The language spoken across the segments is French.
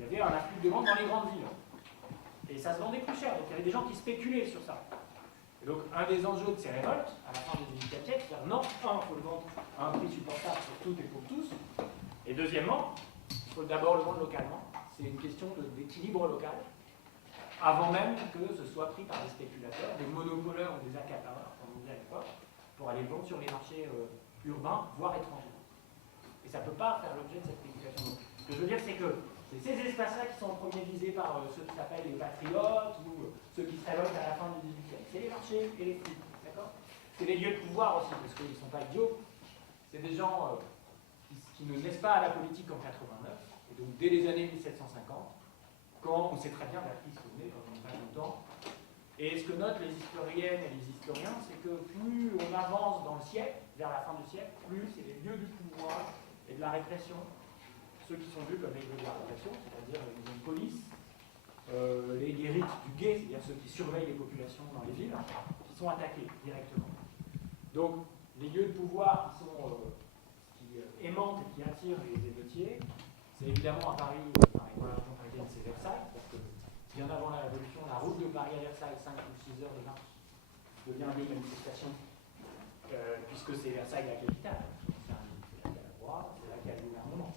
il y avait un afflux de demande dans les grandes villes. Et ça se vendait plus cher, donc il y avait des gens qui spéculaient sur ça. Et donc un des enjeux de ces révoltes, à la fin du XVIIIe siècle, c'est dire non, il faut le vendre à un prix supportable pour toutes et pour tous. Et deuxièmement, il faut d'abord le vendre localement. C'est une question d'équilibre local, avant même que ce soit pris par des spéculateurs, des monopoleurs ou des accapareurs, comme on disait à l'époque, pour aller vendre sur les marchés urbains, voire étrangers. Et ça ne peut pas faire l'objet de cette spéculation. Donc, ce que je veux dire, c'est que c'est ces espaces-là qui sont en premier visés par ceux qui s'appellent les patriotes ou ceux qui se révoltent à la fin du XVIIIe. C'est les marchés et les prix, d'accord? C'est les lieux de pouvoir aussi, parce qu'ils ne sont pas idiots. C'est des gens qui ne naissent pas à la politique en 89, et donc dès les années 1750, quand on sait très bien vers qui se tourner, quand on n'est pas longtemps. Et ce que notent les historiennes et les historiens, c'est que plus on avance dans le siècle, vers la fin du siècle, plus c'est les lieux du pouvoir et de la répression, ceux qui sont vus comme les lieux de la répression, c'est-à-dire les maisons de police, les guérites du guet, c'est-à-dire ceux qui surveillent les populations dans les villes, qui sont attaqués directement. Donc, les lieux de pouvoir qui aimantent et qui attirent les émeutiers, c'est évidemment à Paris, dans la région parisienne, c'est Versailles, parce que bien avant la Révolution, la route de Paris à Versailles, 5 ou 6 heures de marche, devient des manifestations, puisque c'est Versailles la capitale. C'est là qu'il y a la loi, c'est là qu'il y a le gouvernement.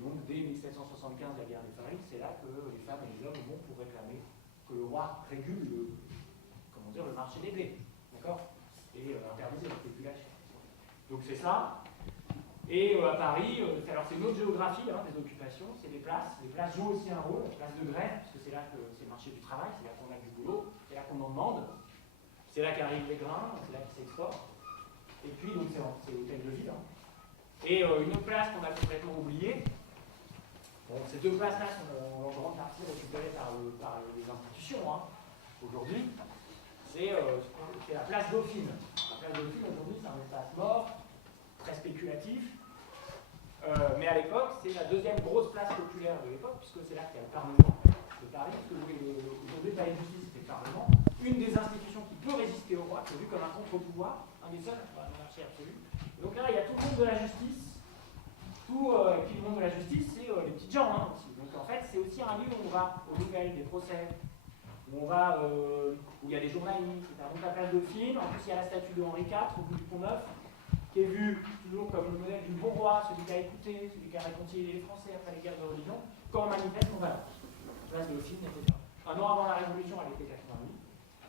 Donc dès 1775, la guerre des Farines, c'est là que les femmes et les hommes vont pour réclamer que le roi régule le marché des blés, d'accord? Et interdise la spéculation. Donc c'est ça. Et à Paris, alors c'est une autre géographie des occupations, c'est les places. Les places jouent aussi un rôle, la place de grève, parce que c'est là que c'est le marché du travail, c'est là qu'on a du boulot, c'est là qu'on en demande, c'est là qu'arrivent les grains, c'est là qu'ils s'exportent. Et puis, donc c'est l'hôtel de ville. Et une autre place qu'on a complètement oubliée, bon, ces deux places-là sont en grande partie récupérées par les institutions aujourd'hui, c'est la place Dauphine. La place Dauphine, aujourd'hui, c'est un espace mort, très spéculatif, mais à l'époque, c'est la deuxième grosse place populaire de l'époque, puisque c'est là qu'il y a le Parlement de Paris, parce que aujourd'hui, le palais de justice, c'est le Parlement, une des institutions qui peut résister au roi, qui est vu comme un contre-pouvoir, un des seuls, dans la monarchie absolue. Et donc là, il y a tout le monde de la justice, et puis le monde de la justice, c'est les petites gens aussi. Donc en fait, c'est aussi un lieu où on va aux nouvelles, des procès, où on va, où il y a des journalistes, etc. Donc la place Dauphine, en plus il y a la statue de Henri IV au bout du Pont-Neuf, qui est vu toujours comme le modèle du bon roi, celui qui a écouté, celui qui a réconcilié les Français après les guerres de religion. Quand on manifeste, on va là. Place Dauphine, etc. Un an avant la Révolution, elle était 88.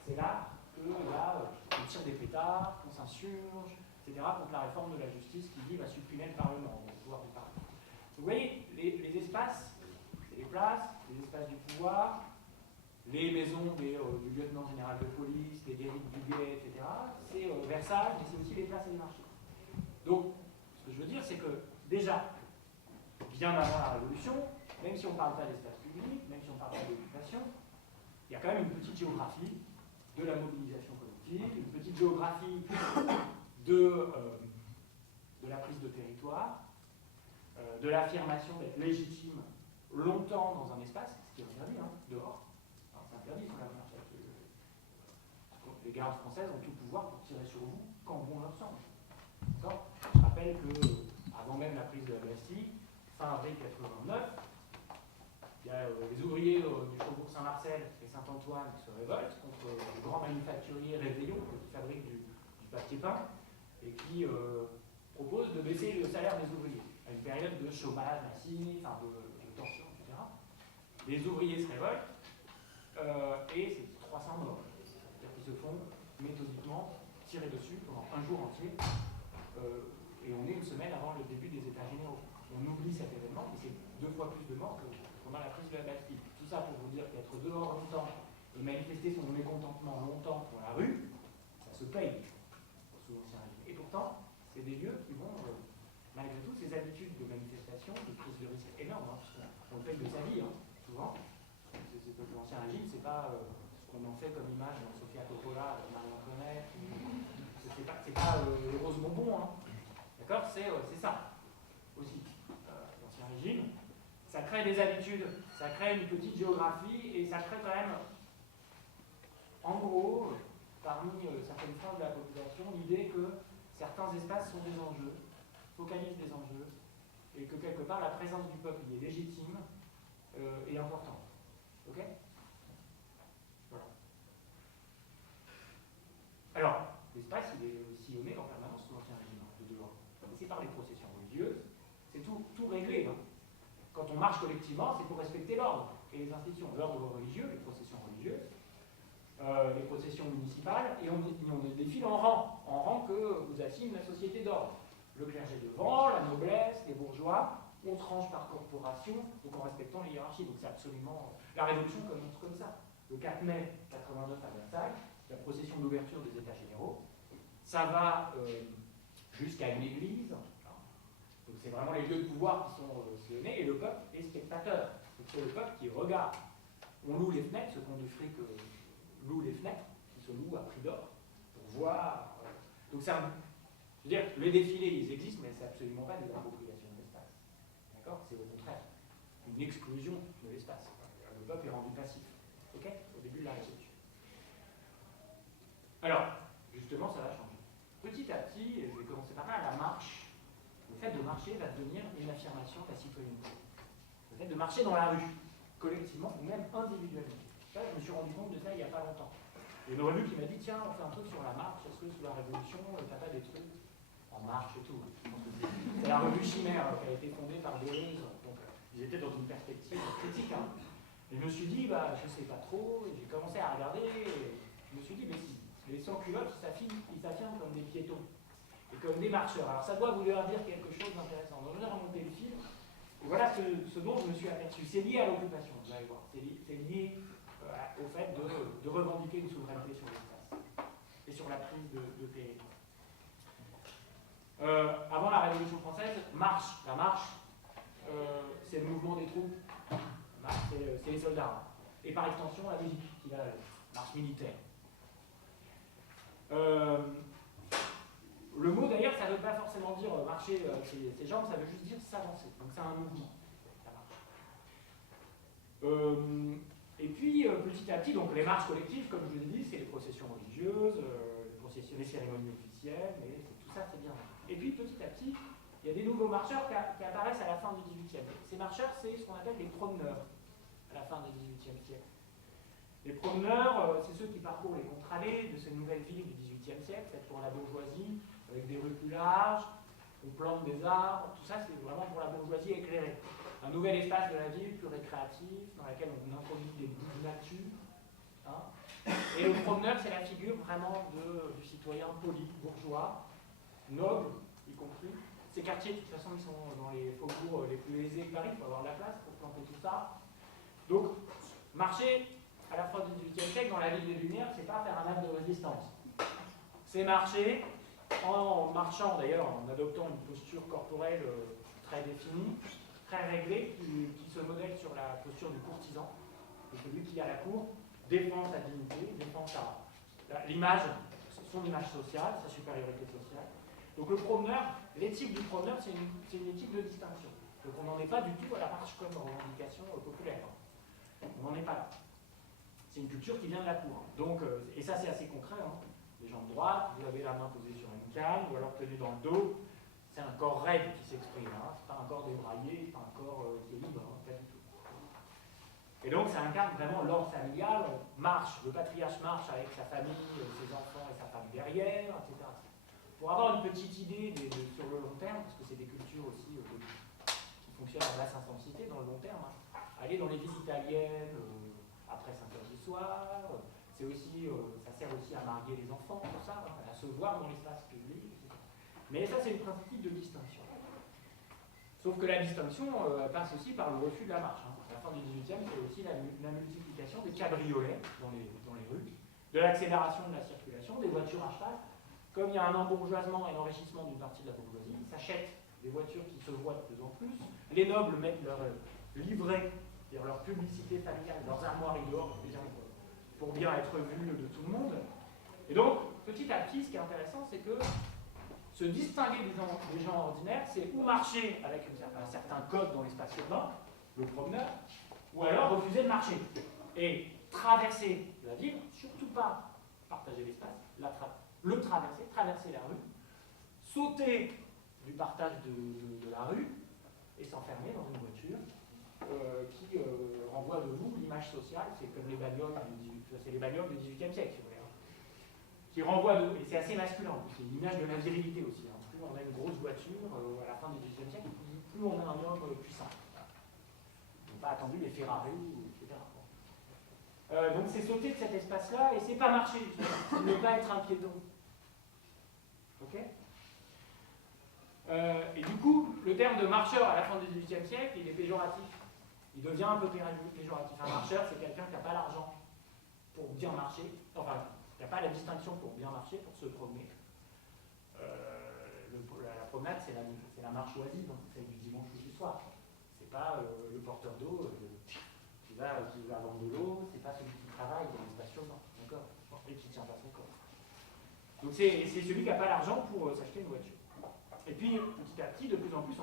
C'est là qu'il y a le tir des pétards, qu'on s'insurge, etc. contre la réforme de la justice qui vise à supprimer le Parlement, le pouvoir du Parlement. Vous voyez, les espaces, c'est les places, les espaces du pouvoir, les maisons du lieutenant général de police, les guérites du guet, etc. C'est Versailles, mais c'est aussi les places et les marchés. Donc, ce que je veux dire, c'est que déjà, bien avant la Révolution, même si on ne parle pas d'espace public, même si on ne parle pas d'occupation, il y a quand même une petite géographie de la mobilisation collective, une petite géographie de la prise de territoire, de l'affirmation d'être légitime longtemps dans un espace, ce qui est interdit, dehors. Alors, c'est interdit sur la marche. Les gardes françaises ont tout pouvoir pour tirer sur vous quand bon leur semble. D'accord ? Je rappelle que, avant même la prise de la Bastille, fin avril 89, il y a les ouvriers du Faubourg Saint-Marcel et Saint-Antoine qui se révoltent contre le grand manufacturier Réveillon qui fabrique du papier peint et qui propose de baisser le salaire des ouvriers à une période de chômage massif, de tension, etc. Les ouvriers se révoltent et c'est 300 morts. C'est-à-dire qu'ils se font méthodiquement tirer dessus pendant un jour entier. Et on est une semaine avant le début des États généraux. On oublie cet événement, mais c'est 2 fois plus de morts que pendant la prise de la Bastille. Tout ça pour vous dire qu'être dehors longtemps et manifester son mécontentement longtemps pour la rue, ça se paye sous l'Ancien Régime. Et pourtant, c'est des lieux qui vont, malgré tout, ces habitudes de manifestation, de prise de risque énorme, puisqu'on le paye de sa vie, souvent. L'Ancien Régime, c'est pas ce qu'on en fait comme image dans Sofia Coppola, avec Marie-Antoinette, c'est pas les roses bonbons, d'accord, c'est ça aussi. L'Ancien Régime, ça crée des habitudes, ça crée une petite géographie et ça crée quand même, en gros, parmi certaines franges de la population, l'idée que certains espaces sont des enjeux, focalisent des enjeux, et que quelque part la présence du peuple y est légitime, marche collectivement, c'est pour respecter l'ordre et les institutions, l'ordre religieux, les processions religieuses, les processions municipales, et on défile en rang que vous assigne la société d'ordre. Le clergé devant, la noblesse, les bourgeois, on se range par corporation, donc en respectant les hiérarchies. Donc c'est absolument... La Révolution commence comme ça. Le 4 mai 89 à Versailles, la procession d'ouverture des États généraux, ça va jusqu'à une église. Donc c'est vraiment les lieux de pouvoir qui sont sillonnés, et le peuple est spectateur. C'est le peuple qui regarde. On loue les fenêtres, ceux qui ont du fric louent les fenêtres, qui se louent à prix d'or, pour voir. Donc c'est un... Je veux dire, les défilés, ils existent, mais c'est absolument pas des appropriations de l'espace. D'accord? C'est au contraire une exclusion de l'espace. Le peuple est rendu passif. Ok? Au début de la Révolution. Alors, justement, ça va changer. Petit à petit, et je vais commencer par là, la marche, le fait de marcher va devenir une affirmation de la citoyenneté. Le fait de marcher dans la rue, collectivement ou même individuellement. Ça, je me suis rendu compte de ça il n'y a pas longtemps. Il y a une revue qui m'a dit, tiens, on fait un truc sur la marche, est-ce que sous la Révolution, t'as pas des trucs en marche et tout? C'est la revue Chimère qui a été fondée par Deleuze, donc ils étaient dans une perspective critique. Hein. Et je me suis dit, bah, je sais pas trop, et j'ai commencé à regarder, et je me suis dit, mais si, les sans-culottes, ils s'affirment comme des piétons, et comme des marcheurs. Alors ça doit vouloir dire quelque chose d'intéressant. Donc je vais remonter le fil, et voilà ce dont je me suis aperçu. C'est lié à l'occupation, vous allez voir. C'est lié au fait de revendiquer une souveraineté sur l'espace, et sur la prise de territoire. Avant la Révolution française, la marche, c'est le mouvement des troupes, c'est les soldats, et par extension la musique, qui va la marche militaire. Le mot d'ailleurs, ça ne veut pas forcément dire marcher ses jambes, ça veut juste dire s'avancer, donc c'est un mouvement, la marche. Et puis petit à petit, donc les marches collectives, comme je vous ai dit, c'est les processions religieuses, les cérémonies officielles, et tout ça c'est bien. Et puis petit à petit, il y a des nouveaux marcheurs qui apparaissent à la fin du XVIIIe. Ces marcheurs, c'est ce qu'on appelle les promeneurs, à la fin du XVIIIe siècle. Les promeneurs, c'est ceux qui parcourent les contre-allées de ces nouvelles villes du XVIIIe siècle, faites pour la bourgeoisie, avec des rues plus larges, on plante des arbres, tout ça c'est vraiment pour la bourgeoisie éclairée. Un nouvel espace de la ville, plus récréatif, dans lequel on introduit des bouts de nature. Hein. Et le promeneur, c'est la figure vraiment du citoyen poli, bourgeois, noble, y compris. Ces quartiers, de toute façon, ils sont dans les faubourgs les plus aisés de Paris, il faut avoir de la place pour planter tout ça. Donc, marcher à la fin du XVIIIe siècle dans la ville des Lumières, c'est pas faire un acte de résistance. C'est marcher en marchant, d'ailleurs, en adoptant une posture corporelle très définie, très réglée, qui se modèle sur la posture du courtisan, de celui qui, à la cour, défend sa dignité, défend l'image, son image sociale, sa supériorité sociale. Donc le promeneur, l'éthique du promeneur, c'est une éthique de distinction. Donc on n'en est pas du tout à la marche comme revendication populaire. On n'en est pas là. C'est une culture qui vient de la cour. Donc, et ça c'est assez concret. Hein. Les gens de droite, vous avez la main posée sur une canne, ou alors tenue dans le dos. C'est un corps raide qui s'exprime. Hein. C'est pas un corps débraillé, c'est pas un corps qui est libre, hein, pas du tout. Et donc ça incarne vraiment l'ordre familial. On marche, le patriarche marche avec sa famille, ses enfants et sa femme derrière, etc. Pour avoir une petite idée sur le long terme, parce que c'est des cultures aussi qui fonctionnent à basse intensité dans le long terme, hein. Aller dans les villes italiennes après 5 heures du soir, c'est aussi, ça sert aussi à marier les enfants, tout ça, hein, à se voir dans l'espace public, etc. Mais ça c'est une principe de distinction. Sauf que la distinction passe aussi par le refus de la marche. Hein. À la fin du XVIIIe, c'est aussi la multiplication des cabriolets dans les rues, de l'accélération de la circulation, des voitures à cheval. Comme il y a un embourgeoisement et un enrichissement d'une partie de la bourgeoisie, ils s'achètent des voitures qui se voient de plus en plus. Les nobles mettent leur livret, c'est-à-dire leur publicité familiale, leurs armoiries dehors pour bien être vus de tout le monde. Et donc, petit à petit, ce qui est intéressant, c'est que se distinguer des gens ordinaires, c'est ou marcher avec un certain code dans l'espace urbain, le promeneur, ou alors refuser de marcher. Et traverser la ville, surtout pas partager l'espace, traverser la rue, sauter du partage de la rue et s'enfermer dans une voiture qui renvoie de vous l'image sociale, c'est comme les bagnoles du XVIIIe siècle, si vous voulez. Qui renvoie de, et c'est assez masculin, c'est l'image de la virilité aussi. Plus on a une grosse voiture à la fin du XVIIIe siècle, plus on a un homme puissant. attendu les Ferrari, etc. Donc c'est sauter de cet espace-là et c'est pas marcher, c'est ne pas être un piéton. Ok. Et du coup, le terme de marcheur à la fin du XVIIIe siècle, il est péjoratif. Il devient un peu péjoratif. Un marcheur, c'est quelqu'un qui n'a pas l'argent pour bien marcher, enfin, qui n'a pas la distinction pour bien marcher, pour se promener. La promenade, c'est la marche choisie, donc c'est du dimanche ou du soir. C'est pas le porteur d'eau qui va vendre de l'eau, c'est pas celui qui travaille dans le stationnement, d'accord, et qui ne tient pas son corps. Donc c'est celui qui n'a pas l'argent pour s'acheter une voiture. Et puis, petit à petit, de plus en plus,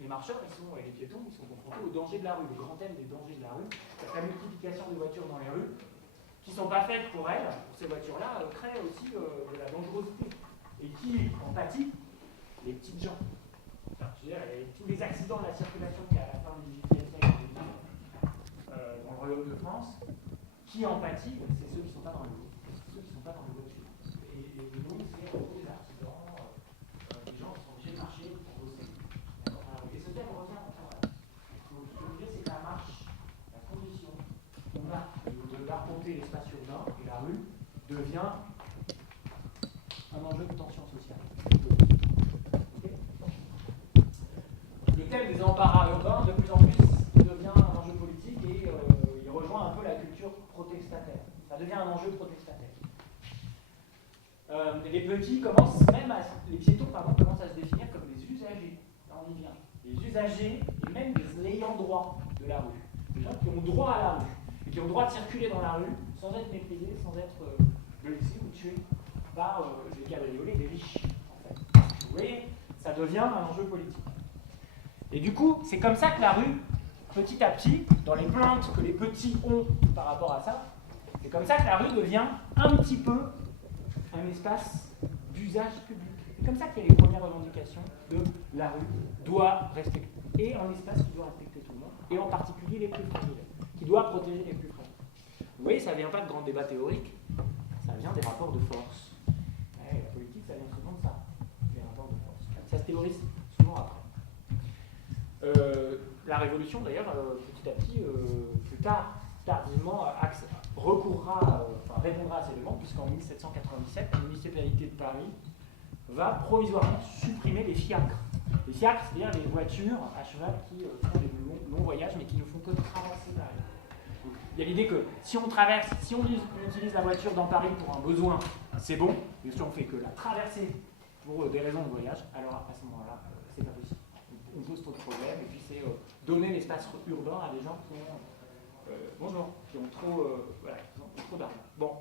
les marcheurs et les piétons, ils sont confrontés aux dangers de la rue. Le grand thème des dangers de la rue, c'est la multiplication des voitures dans les rues, qui ne sont pas faites pour elles, pour ces voitures-là, créent aussi de la dangerosité. Et qui en pâtit? Les petites gens. Enfin, je veux dire, tous les accidents de la circulation qu'il y a à la fin du XVIIIe siècle dans le Royaume de France, qui en pâtit? C'est ceux qui ne sont pas dans les rues, ceux qui ne sont pas dans les voitures. Et nous, c'est des accidents, des gens qui sont obligés de marcher pour bosser. Et ce thème revient encore là. Ce que je veux dire, c'est que la marche, la condition qu'on a d'arpenter l'espace urbain et la rue devient un enjeu de tension sociale. Okay. Le thème des embarras urbains, de plus en plus, devient un enjeu politique et il rejoint un peu la culture protestataire. Ça devient un enjeu protestataire. Les petits commencent même les piétons commencent à se définir comme des usagers. Là on y vient. Les usagers et même des ayants droit de la rue. Des gens qui ont droit à la rue et qui ont droit de circuler dans la rue sans être méprisés, sans être blessés ou tués par les cabriolets des riches. En fait. Vous voyez, ça devient un enjeu politique. Et du coup, c'est comme ça que la rue, petit à petit, dans les plaintes que les petits ont par rapport à ça, c'est comme ça que la rue devient un petit peu un espace d'usage public. C'est comme ça qu'il y a les premières revendications de la rue doit respecter, et un espace qui doit respecter tout le monde, et en particulier les plus fragiles, qui doit protéger les plus fragiles. Vous voyez, ça ne vient pas de grands débats théoriques, ça vient des rapports de force. La politique, ça vient souvent de ça, des rapports de force. Ça se théorise souvent après. La Révolution, d'ailleurs, petit à petit, plus tardivement, répondra à ces demandes, puisqu'en 1797, la municipalité de Paris va provisoirement supprimer les fiacres. Les fiacres, c'est-à-dire les voitures à cheval qui font des longs voyages, mais qui ne font que traverser Paris. Il y a l'idée que si on utilise la voiture dans Paris pour un besoin, c'est bon, mais si on fait que la traverser pour des raisons de voyage, alors à ce moment-là, c'est pas possible. On pose trop de problèmes, et puis c'est donner l'espace urbain à des gens qui ont, qui ont trop d'argent. Bon.